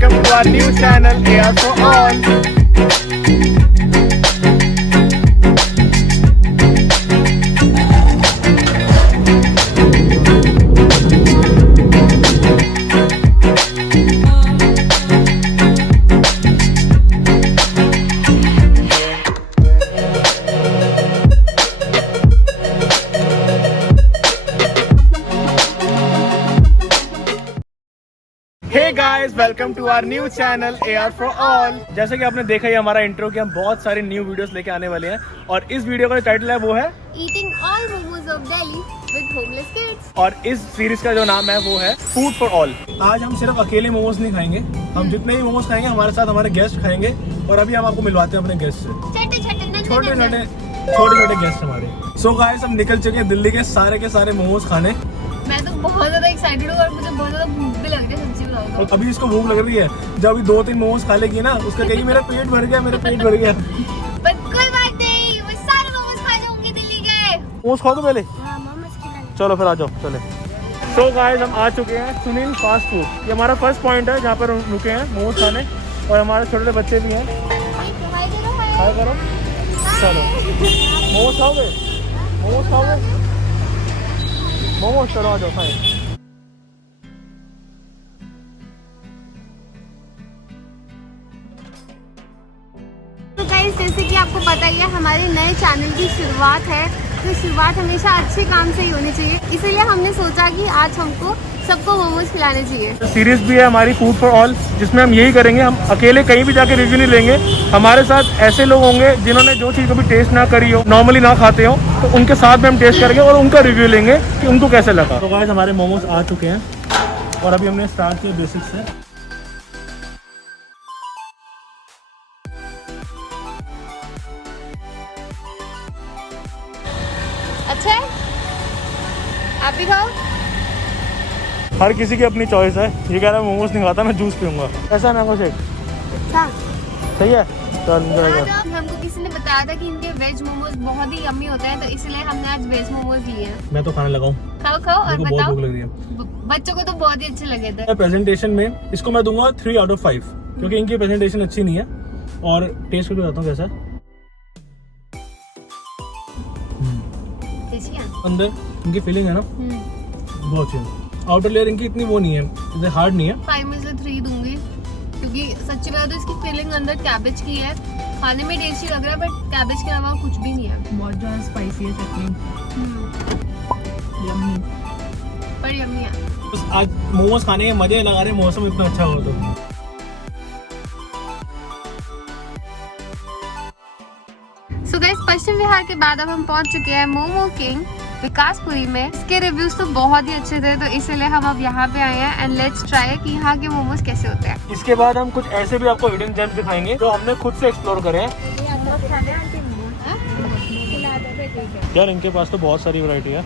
welcome to our new channel AR for All. Hey guys, welcome to our new channel AR for All. जैसे कि आपने देखा ही हमारा intro कि हम बहुत सारे न्यू वीडियोस लेके आने वाले हैं और इस वीडियो का जो टाइटल है वो है Eating all momos of Delhi with homeless kids. और इस सीरीज का जो नाम है वो है फूड फॉर ऑल। आज हम सिर्फ अकेले मोमोज नहीं खाएंगे, हम जितने भी मोमोज खाएंगे हमारे साथ हमारे गेस्ट खाएंगे और अभी हम आपको मिलवाते हैं अपने गेस्ट से। छोटे गेस्ट हमारे। सो गाइस, हम निकल चुके हैं दिल्ली के सारे मोमोज खाने। मैं तो बहुत ज्यादा एक्साइटेड हूँ और मुझे बहुत ज्यादा भूख भी लग रही है, सच्ची बताऊँ तो। और अभी इसको भूख लग रही है, जब अभी 2-3 मोमोज खा लेगी ना उसका कहेगी मेरा पेट भर गया। पर कोई बात नहीं, मैं सारे मोमोज खा जाऊंगी दिल्ली के। मोमोज खाओ तो पहले, चलो फिर आ जाओ चले। सो गाइस, हम आ चुके हैं सुनील फास्ट फूड। ये हमारा फर्स्ट पॉइंट है जहाँ पर हम रुके हैं मोमोज खाने और हमारे छोटे बच्चे भी हैं। हाय करो, चलो मोमोज खाओगे? मोमोज चलो आ जाओ खाएं। तो गाइस, जैसे कि आपको पता ही है हमारे नए चैनल की शुरुआत है, तो शुरुआत हमेशा अच्छे काम से ही होनी चाहिए, इसीलिए हमने सोचा कि आज हमको सबको मोमोज खिलाने चाहिए। सीरीज भी है हमारी फूड फॉर ऑल, जिसमें हम यही करेंगे, हम अकेले कहीं भी जाके रिव्यू नहीं लेंगे। हमारे साथ ऐसे लोग होंगे जिन्होंने जो चीज़ कभी टेस्ट ना करी हो, नॉर्मली ना खाते हो, तो उनके साथ में हम टेस्ट करेंगे और उनका रिव्यू लेंगे कि उनको कैसे लगा। तो गाइस, हमारे मोमोज आ चुके हैं और अभी हमने स्टार्ट किया बेसिक से। अच्छा है, आप भी खाओ। हर किसी की अपनी चॉइस है। ये कह रहा है मोमोज नहीं खाता, मैं जूस पीऊंगा। ऐसा मैंगो शेक अच्छा सही है, चल एंजॉय कर। हमको किसी ने बताया था कि इनके वेज मोमोज बहुत ही यम्मी होते हैं, तो इसलिए हमने आज वेज मोमोज लिए हैं। मैं तो खाने लगा हूँ, खाओ और बहुत बताओ। भूख लग रही है। बच्चों को तो बहुत ही अच्छे लगे थे। प्रेजेंटेशन में इसको मैं दूंगा 3 out of 5 क्योंकि इनकी प्रेजेंटेशन अच्छी नहीं है और टेस्ट करके बताता हूँ कैसा है। अंदर इनकी फीलिंग है ना बहुत अच्छी है। आउटर लेयर इनकी इतनी वो नहीं है, जैसे हार्ड नहीं है। 5 में से 3 दूंगी क्योंकि सच्ची बात है इसकी फीलिंग अंदर कैबेज की है। खाने में टेस्टी लग रहा है बट कैबेज के अलावा कुछ भी नहीं है। बहुत ज़्यादा स्पाइसी है चटनी, यम्मी। पर यम्मी है। बस आज मोमोज खाने के मजे लगा रहे, मौसम इतना अच्छा हो तो। सो गाइस, पश्चिम विहार के बाद अब हम पहुंच चुके हैं मोमो किंग विकासपुरी में। इसके रिव्यूज तो बहुत ही अच्छे थे, तो इसलिए हम अब यहाँ पे आए हैं एंड लेट्स ट्राई कि यहाँ के मोमोज कैसे होते हैं। इसके बाद हम कुछ ऐसे भी आपको हिडन जेम्स दिखाएंगे जो हमने खुद से एक्सप्लोर करे हैं। यार इनके पास तो बहुत सारी वैरायटी है।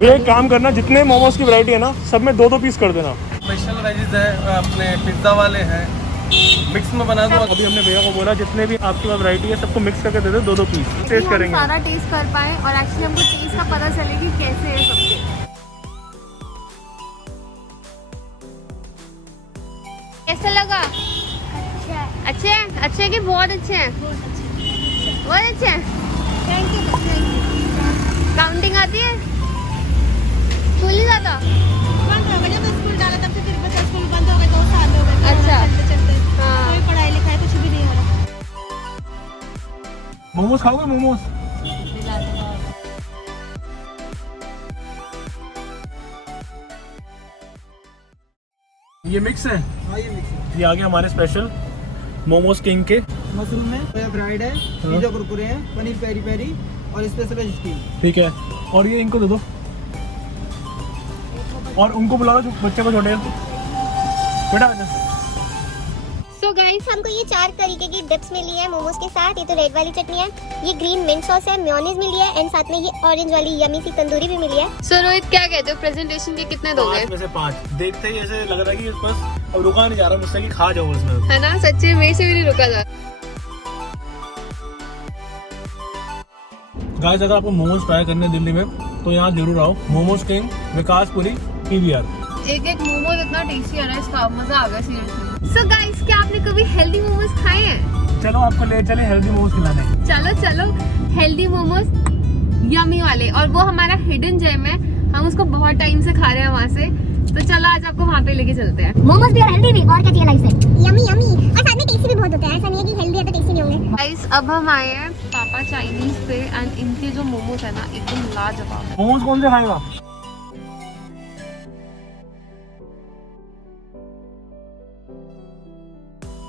ये एक काम करना, जितने मोमोज की वैरायटी है ना सब में 2-2 पीस कर देना। स्पेशल वेजेस है, अपने पिज्ज़ा वाले हैं, मिक्स में बना दो। अभी हमने भैया को बोला जितने भी आपके पास वैरायटी है सबको मिक्स करके दे दो 2-2 पीस। टेस्ट हम करेंगे, सारा टेस्ट कर पाए और एक्चुअली हमको टेस्ट का पता चले कि कैसे है सबके। कैसा लगा? अच्छे हैं? अच्छे हैं कि बहुत अच्छे हैं? बहुत अच्छे हैं। काउंटिंग आती है? स्कूल नहीं जाता? बंद हो गया, जब स्कूल डाला तब से फिर बच्चा स्कूल बंद हो गए, 2 साल हो गए। अच्छा। चलते हाँ। कोई पढ़ाई लिखाई कुछ भी नहीं हो रहा। मोमोज खाओगे? मोमोज ये मिक्स है। हाँ, ये मिक्स है। ये आ गया हमारे स्पेशल मोमोज किंग के। मशरूम है, सोया फ्राइड है, पिज्जा कुरकुरे है, पनीर पेरी पेरी और स्पेशल वेज स्टीम। ठीक है, और ये इनको दे दो और उनको बुलाओ जो बच्चे को छोटे बेटा। सो गाइस, हमको ये 4 तरीके की डिप्स मिली है मोमोज के साथ। ये तो रेड वाली चटनी है, ये ग्रीन मिंट सॉस है, मेयोनीज मिली है एंड साथ में ये ऑरेंज वाली यमी सी तंदूरी भी मिली है। सो रोहित, क्या कहते हो, प्रेजेंटेशन के कितने दोगे? 5 में से 5। देखते ही ऐसे लग रहा है कि बस अब रुका नहीं जा रहा मुझसे कि खा जाओ इसमें। है ना, सच्ची मेरे से भी नहीं रुका जा। गाइस, अगर आपको मोमोज ट्राई करने दिल्ली में तो यहाँ जरूर आओ। Momos king, Vikaspuri, PVR। एक एक मोमोज इतना टेस्टी आ रहा है, इसका मजा आ गया सीरियसली। सो गाइस, क्या आपने कभी हेल्दी मोमोज खाए हैं? चलो आपको ले चले हेल्दी मोमोज खिलाने। चलो चलो, हेल्दी मोमोज यमी वाले, और वो हमारा हिडन जेम है, हम उसको बहुत टाइम से खा रहे हैं वहाँ से। तो चलो आज आपको वहाँ पे लेके चलते हैं। मोमोज भी और हेल्दी भी, और क्या चाहिए लाइफ से। यमी यमी, और साथ में टेस्टी भी बहुत होते हैं, ऐसा नहीं है कि हेल्दी है तो टेस्टी नहीं होंगे। गाइस, अब हम आए हैं पापा चाइनीज पे, एंड इनके जो मोमोज है ना एकदम लाजवाब है। मोमोज कौन से खाएगा?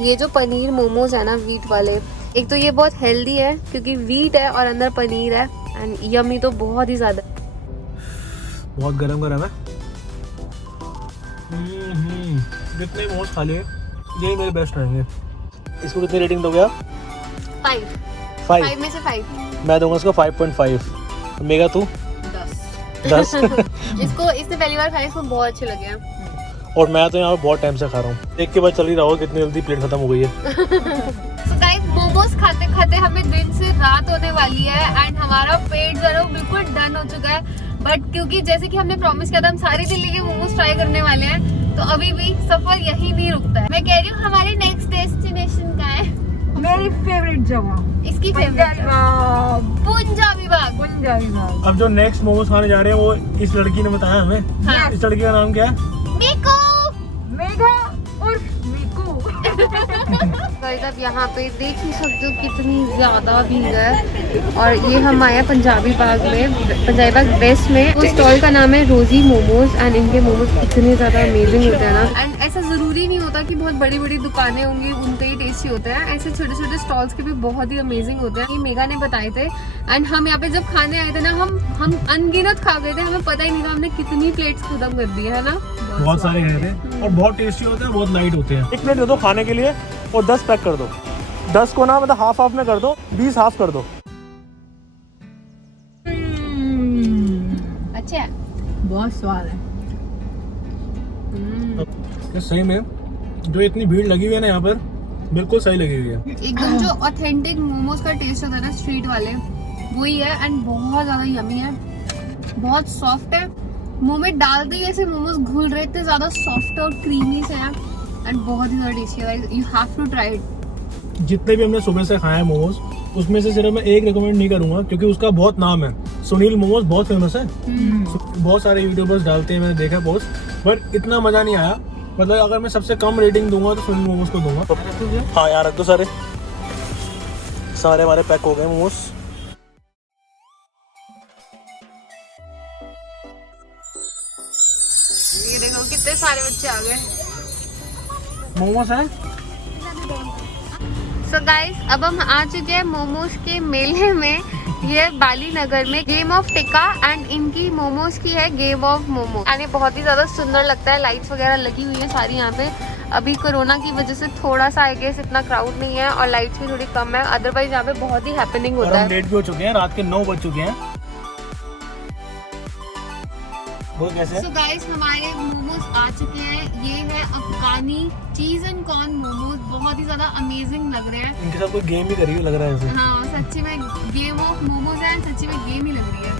ये जो पनीर मोमोज है ना वीट वाले, एक तो ये बहुत हेल्दी है क्योंकि वीट है और अंदर पनीर है, एंड यमी तो बहुत ही ज्यादा। बहुत गरम गरम है। जितने मोमोज खा लिए यही मेरे बेस्ट रहेंगे। इसको कितनी रेटिंग दोगे आप? 5 में से 5। मैं दूंगा इसको 5.5। मेगा तू? 10। इसको इसने पहली बार खाया, इसको बहुत अच्छे लगे हैं। और मैं तो यहाँ पे बहुत टाइम से खा रहा हूँ। देख के बाद चल ही रहा होगा कितनी जल्दी प्लेट खत्म हो गई है। So guys, मोमोज खाते खाते हमें दिन से रात होने वाली है, एंड हमारा पेट जो है बिल्कुल डन हो चुका है। बट क्योंकि जैसे कि हमने प्रॉमिस किया था, हम सारी दिल्ली के मोमोज ट्राई करने वाले हैं, तो अभी भी सफर यही नहीं रुकता है। मैं कह रही हूँ हमारी नेक्स्ट डेस्टिनेशन का है मेरी फेवरेट जगह, इसकी फेवरेट पंजाबी बाग। अब जो नेक्स्ट मोमोज खाने जा रहे हैं वो इस लड़की ने बताया हमें। हाँ। इस लड़की का नाम क्या है? मेको। मेघा और मेको। गाइस, आप यहाँ पे देख ही सकते हो कितनी ज्यादा भीड़ है। और ये हम आए हैं पंजाबी बाग में, पंजाबी बाग वेस्ट में। उस स्टॉल का नाम है रोजी मोमोज, एंड इनके मोमोज इतने ज्यादा अमेजिंग होते हैं ना। एंड ऐसा जरूरी नहीं होता कि बहुत बड़ी बड़ी दुकानें होंगी उनके ही टेस्टी होते हैं, ऐसे छोटे छोटे स्टॉल्स के भी बहुत ही अमेजिंग होते हैं। ये मेगा ने बताए थे, एंड हम यहाँ पे जब खाने आए थे ना, हम अनगिनत खा गए थे, हमें पता ही नहीं था हमने कितनी प्लेट्स खत्म कर दी है ना। बहुत सारे खाए थे और बहुत टेस्टी होते हैं, बहुत लाइट होते हैं। 1 प्लेट दे दो खाने के लिए और 10 पैक कर दो। 10 को ना मतलब हाफ में कर दो, 20 हाफ कर दो। अच्छा है, बहुत स्वाद है। सही में जो इतनी भीड़ लगी हुई है ना यहाँ पर, बिल्कुल सही लगी हुई है। एकदम जो ऑथेंटिक मोमोज का टेस्ट होता है ना स्ट्रीट वाले, वही है, एंड बहुत ज्यादा यमी है, बहुत सॉफ्ट है। मुंह में डालते ही ऐसे मोमोज घुल रहे, इतने ज्यादा सॉफ्ट और क्रीमी से हैं, एंड बहुत ही ज्यादा टेस्टी है। You have to try it. जितने भी हमने सुबह से खाए हैं मोमोज, उसमें से सिर्फ मैं एक रिकमेंड नहीं करूंगा क्योंकि उसका बहुत नाम है। सुनील मोमोज बहुत फेमस है, बहुत सारे यूट्यूबर्स डालते हैं, मैंने देखा पोस्ट, बट इतना मजा नहीं आया। मतलब अगर मैं सबसे कम रेटिंग दूंगा तो सुनील मोमोज को दूंगा। हाँ यार, रख दो सारे हमारे पैक हो गए मोमोज। ये देखो कितने सारे बच्चे आ गए। मोमोज है। सो गाइस, अब हम आ चुके हैं मोमोज के मेले में। ये बाली नगर में गेम ऑफ टिक्का, एंड इनकी मोमोज की है गेम ऑफ मोमो, एंड ये बहुत ही ज्यादा सुंदर लगता है। लाइट्स वगैरह लगी हुई है सारी यहाँ पे। अभी कोरोना की वजह से थोड़ा सा आई गेस इतना क्राउड नहीं है, और लाइट्स भी थोड़ी कम है, अदरवाइज यहाँ पे बहुत ही हैपनिंग होता है। हम लेट भी हो चुके हैं, रात के 9 बज चुके हैं। वो कैसे? So guys, हमारे मोमोज आ चुके हैं। ये है अफगानी चीज एंड कॉर्न मोमोज, बहुत ही ज्यादा अमेजिंग लग रहे हैं। इनके साथ कोई गेम भी करी हुई लग रहा है ऐसे। हाँ, सच्ची में गेम ऑफ मोमोज है, सच्ची में गेम ही लग रही है।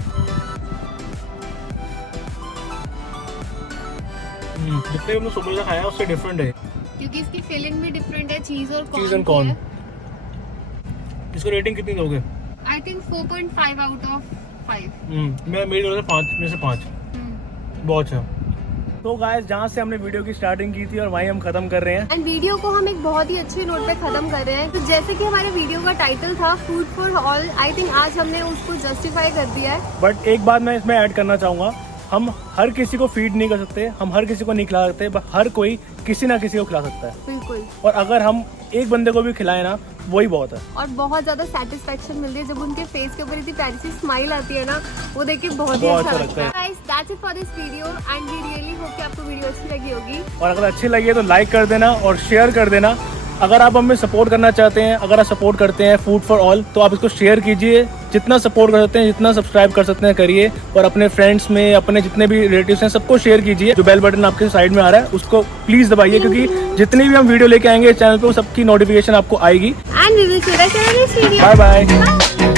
जितने हमने सुबह से खाया उससे डिफरेंट है, क्योंकि इसकी फिलिंग भी डिफरेंट है, चीज और चीज एंड कॉर्न। कॉर्न। इसको रेटिंग कितनी दोगे? I think 4.5 out of 5। मैं मेरी तरफ से 5 में से 5। बहुत अच्छा। तो गाइस, जहाँ से हमने वीडियो की स्टार्टिंग की थी और वहीं हम खत्म कर रहे हैं। एंड वीडियो को हम एक बहुत ही अच्छे नोट पे खत्म कर रहे हैं। तो जैसे कि हमारे वीडियो का टाइटल था food for all, I think आज हमने उसको जस्टिफाई कर दिया है। बट एक बात मैं इसमें ऐड करना चाहूँगा, हम हर किसी को फीड नहीं कर सकते, हम हर किसी को नहीं खिला सकते, बट हर कोई किसी ना किसी को खिला सकता है। बिल्कुल। और अगर हम एक बंदे को भी खिलाए ना, वही बहुत है। और बहुत ज्यादा सेटिस्फेक्शन मिलती है जब उनके फेस के ऊपर इतनी प्यारी सी स्माइल आती है ना, वो देख के बहुत ही अच्छा लगता है। Guys, that's it for this video, and we really hope कि आपको वीडियो अच्छी लगी होगी। और अगर अच्छी लगी है तो लाइक कर देना और शेयर कर देना। अगर आप हमें सपोर्ट करना चाहते हैं, अगर आप सपोर्ट करते हैं फूड फॉर ऑल, तो आप इसको शेयर कीजिए। जितना सपोर्ट कर सकते हैं, जितना सब्सक्राइब कर सकते हैं करिए, और अपने फ्रेंड्स में, अपने जितने भी रिलेटिव्स हैं सबको शेयर कीजिए। जो बेल बटन आपके साइड में आ रहा है उसको प्लीज दबाइए, क्योंकि जितनी भी हम वीडियो लेके आएंगे चैनल पे, वो सबकी नोटिफिकेशन आपको आएगी। And we will see you next video. Bye bye.